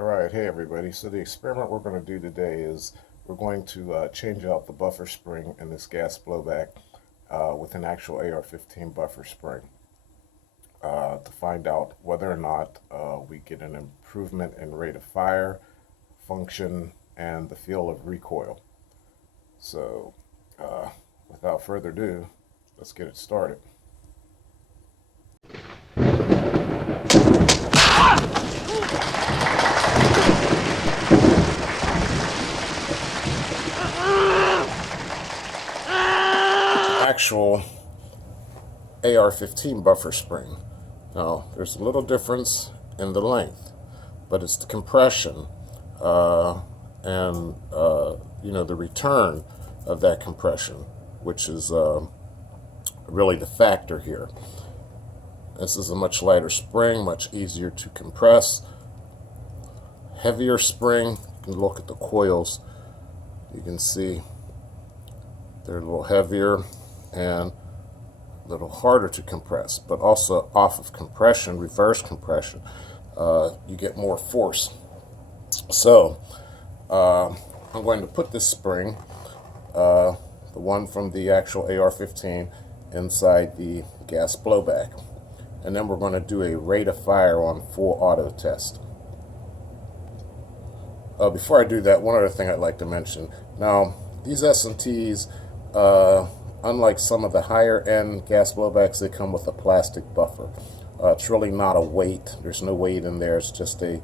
Alright, hey everybody. So the experiment we're going to do today is we're going to change out the buffer spring in this gas blowback with an actual AR15 buffer spring to find out whether or not we get an improvement in rate of fire, function, and the feel of recoil. So without further ado, let's get it started. Actual AR15 buffer spring. Now, there's a little difference in the length, but it's the compression and the return of that compression, which is really the factor here. This is a much lighter spring, much easier to compress. Heavier spring, you can look at the coils. You can see they're a little heavier and a little harder to compress, but also off of compression, reverse compression, you get more force. So I'm going to put this spring, the one from the actual AR15, inside the gas blowback, and then we're going to do a rate of fire on full auto test. Before I do that, one other thing I'd like to mention. Now, these S&Ts, unlike some of the higher end gas blowbacks, they come with a plastic buffer. It's really not a weight. There's no weight in there. It's just a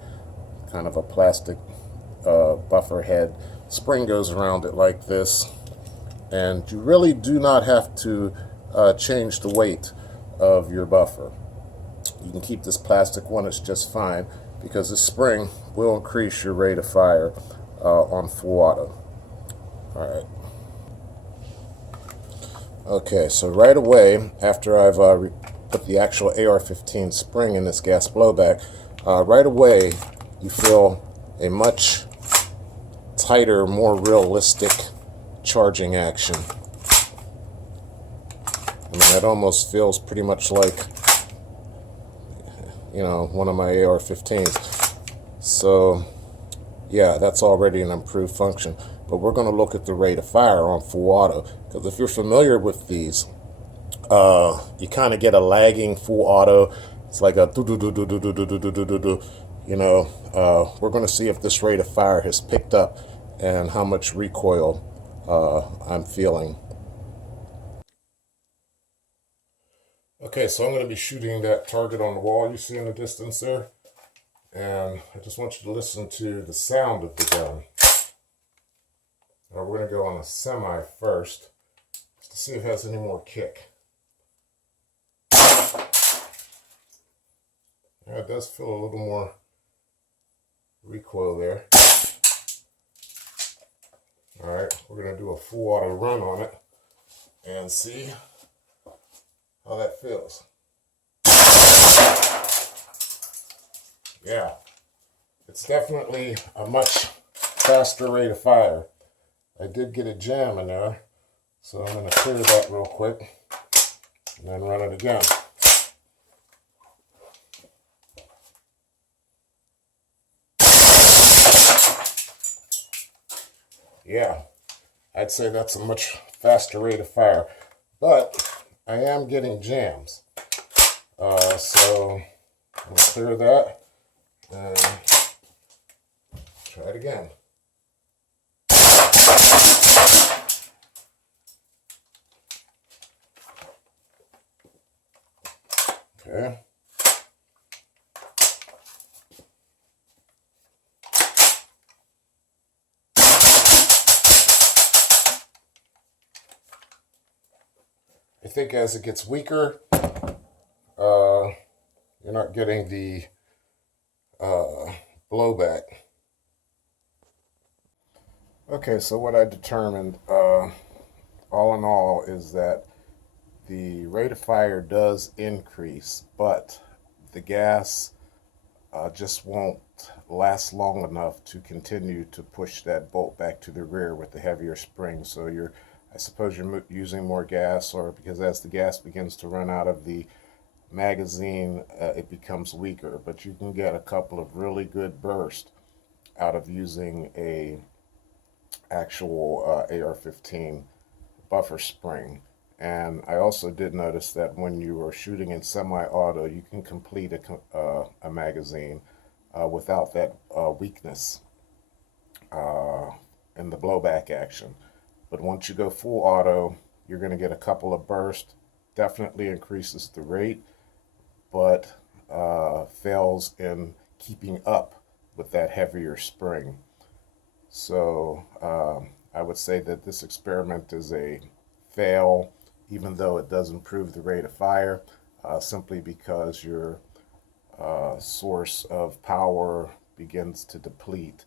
kind of a plastic buffer head. Spring goes around it like this, and you really do not have to change the weight of your buffer. You can keep this plastic one, it's just fine, because the spring will increase your rate of fire on full auto. Alright. Okay, so right away, after I've put the actual AR15 spring in this gas blowback, right away you feel a much tighter, more realistic charging action. I mean, it almost feels pretty much like, one of my AR15s. So, yeah, that's already an improved function. But we're going to look at the rate of fire on full auto, because if you're familiar with these, you kind of get a lagging full auto. It's like a do-do-do-do-do-do-do-do-do-do. We're going to see if this rate of fire has picked up and how much recoil I'm feeling. Okay, so I'm going to be shooting that target on the wall you see in the distance there, and I just want you to listen to the sound of the gun. Now we're going to go on a semi first, just to see if it has any more kick. Yeah, it does feel a little more recoil there. Alright, we're going to do a full auto run on it and see how that feels. Yeah, it's definitely a much faster rate of fire. I did get a jam in there, so I'm going to clear that real quick and then run it again. Yeah, I'd say that's a much faster rate of fire, but I am getting jams. So I'm going to clear that and try it again. Okay. I think as it gets weaker, you're not getting the blowback. Okay, so what I determined, all in all, is that the rate of fire does increase, but the gas just won't last long enough to continue to push that bolt back to the rear with the heavier spring. So I suppose you're using more gas, or because as the gas begins to run out of the magazine, it becomes weaker. But you can get a couple of really good bursts out of using a actual AR15 buffer spring. And I also did notice that when you are shooting in semi-auto, you can complete a magazine without that weakness in the blowback action. But once you go full auto, you're going to get a couple of bursts. Definitely increases the rate, but fails in keeping up with that heavier spring. So I would say that this experiment is a fail, even though it does improve the rate of fire, simply because your source of power begins to deplete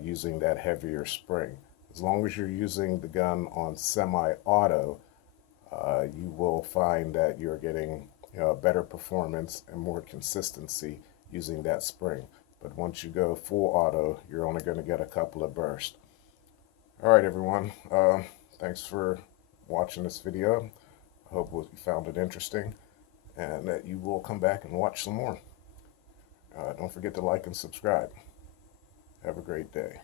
using that heavier spring. As long as you're using the gun on semi-auto, you will find that you're getting better performance and more consistency using that spring. But once you go full auto, you're only going to get a couple of bursts. All right, everyone. Thanks for watching this video. I hope you found it interesting and that you will come back and watch some more. Don't forget to like and subscribe. Have a great day.